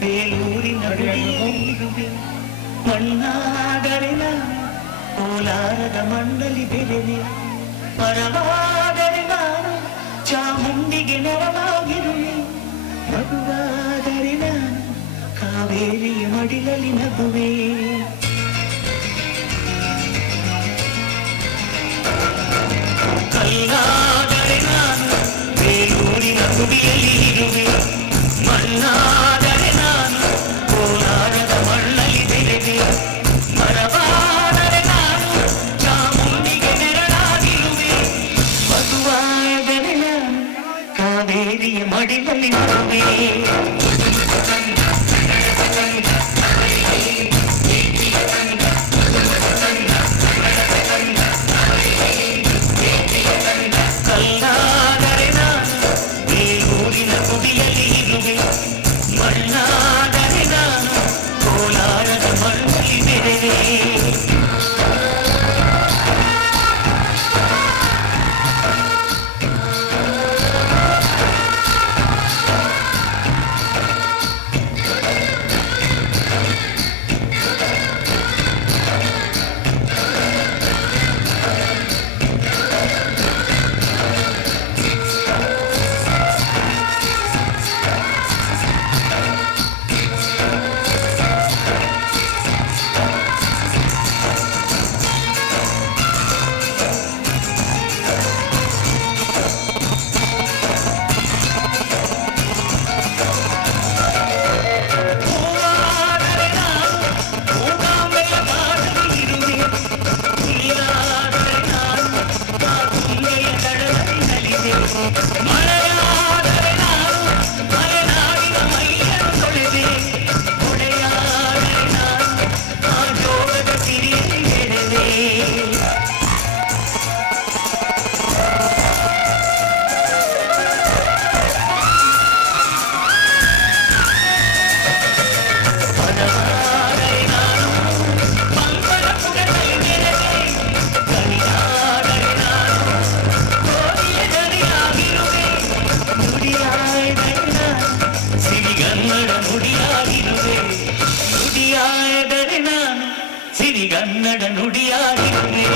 ಬೇಲೂರಿನ ಗುಡಿಯಲ್ಲಿರುವೆ ಮಣ್ಣಾದರೆ ನಾನು ಕೋಲಾರದ ಮಂಡಲಿ ಬೆಳೆವೆ ಪರವಾದರೆ ನಾನು ಚಾಮುಂಡಿಗೆ ನೆರವಾಗಿರುವೆ ಮಗುವಾದರೆ ನಾನು ಕಾವೇರಿಯ ಮಡಿಲಲ್ಲಿ ನಗುವೆ ಕಲ್ಲಾದರೆ ನಾನು ಬೇಲೂರಿನ ಗುಡಿಯಲ್ಲಿ ಇರುವೆ ಮಣ್ಣಾದರೆ ನಾನು ಕೋಲಾರದ ಮಣ್ಣಲ್ಲಿ ಬೆಳೆವೆ ಮರವಾದರೆ ನಾನು ಚಾಮುಂಡಿಗೆ ನೆರಳಾಗಿರುವೆ ಮಗುವಾದರೆ ನಾನು ಕಾವೇರಿಯ ಮಡಿಲಲ್ಲಿ ನಗುವೆ ಕಲ್ಲಾದರೆ ನಾನು ಬೇಲೂರಿನ ಗುಡಿಯಲ್ಲಿ ಇರುವೆ ಮಣ್ಣಾದರೆ ನಾನು ಕೋಲಾರದ ಮಣ್ಣಲ್ಲಿ ಬೆಳೆವೆ ಮಳೆಯಾದರೆ ನಾನು ಮಲೆನಾಡಿನ ಮೈಯನ್ನು ತೊಳೆದೆ ಹೊಳೆಯಾದರೆ ನಾನು ಆ ಜೋಗದ ಸಿರಿಯಲ್ಲಿ ಬೆಳೆದೆ ಪದವಾದರೆ ನಾನು ಪಂಪರ ಪುಟದಲ್ಲಿ ಬೆಳೆದೆ ಕಲಿಯಾದರೆ ನಾನು ಸಿರಿಗನ್ನಡ ನುಡಿಯಾಗಿರುವೆ ನುಡಿಯಾದರೆ ನಾನು ಸಿರಿಗನ್ನಡ ನುಡಿಯಾಗಿರುವೆ